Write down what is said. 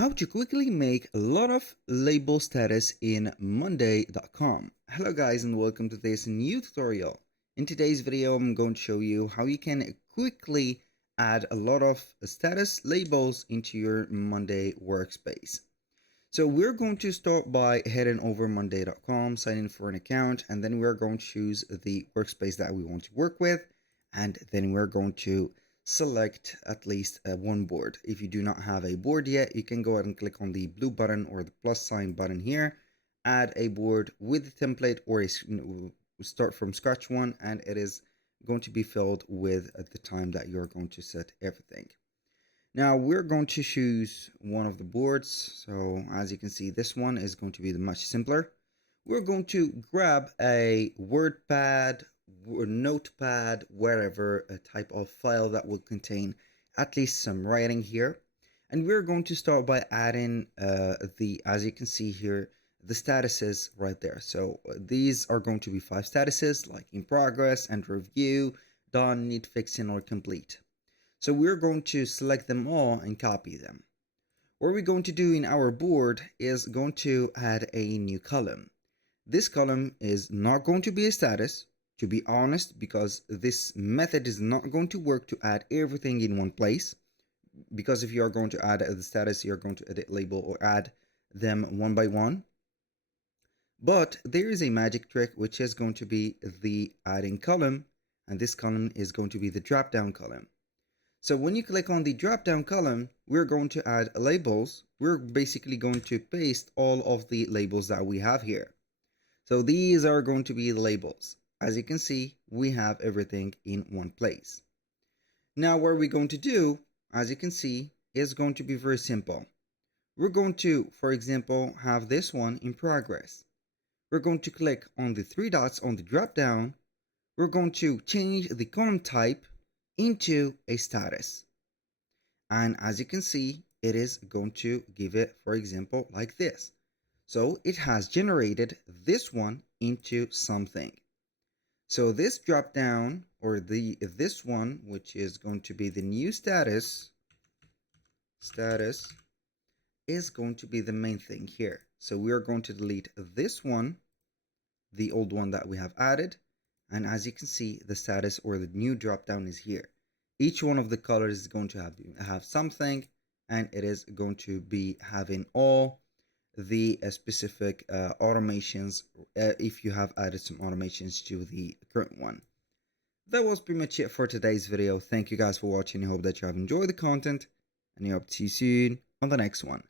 How to quickly make a lot of label status in monday.com. Hello guys and welcome to this new tutorial. In today's video I'm going to show you how you can quickly add a lot of status labels into your Monday workspace. So we're going to start by heading over monday.com, sign in for an account, and then we're going to choose the workspace that we want to work with, and then we're going to select at least one board. If you do not have a board yet, you can go ahead and click on the blue button or the plus sign button here, add a board with the template or a start from scratch one, and it is going to be filled with at the time that you're going to set everything. Now we're going to choose one of the boards. So as you can see, this one is going to be much simpler. We're going to grab a WordPad or Notepad, wherever, a type of file that will contain at least some writing here. And we're going to start by adding as you can see here, the statuses right there. So these are going to be 5 statuses, like in progress and review, done, need fixing, or complete. So we're going to select them all and copy them. What we're going to do in our board is going to add a new column. This column is not going to be a status, to be honest, because this method is not going to work to add everything in one place. Because if you are going to add the status, you're going to edit label or add them one by one. But there is a magic trick, which is going to be the adding column, and this column is going to be the drop down column. So when you click on the drop down column, we're going to add labels. We're basically going to paste all of the labels that we have here. So these are going to be the labels. As you can see, we have everything in one place. Now what we're going to do, as you can see, is going to be very simple. We're going to, for example, have this one in progress. We're going to click on the 3 dots on the drop down. We're going to change the column type into a status, and as you can see, it is going to give it, for example, like this. So it has generated this one into something. So this drop down, or this one, which is going to be the new status is going to be the main thing here. So we are going to delete this one, the old one that we have added. And as you can see, the status or the new drop down is here. Each one of the colors is going to have something, and it is going to be having all the specific automations, if you have added some automations to the current one. That was pretty much it for today's video. Thank you guys for watching. I hope that you have enjoyed the content, and I hope to see you soon on the next one.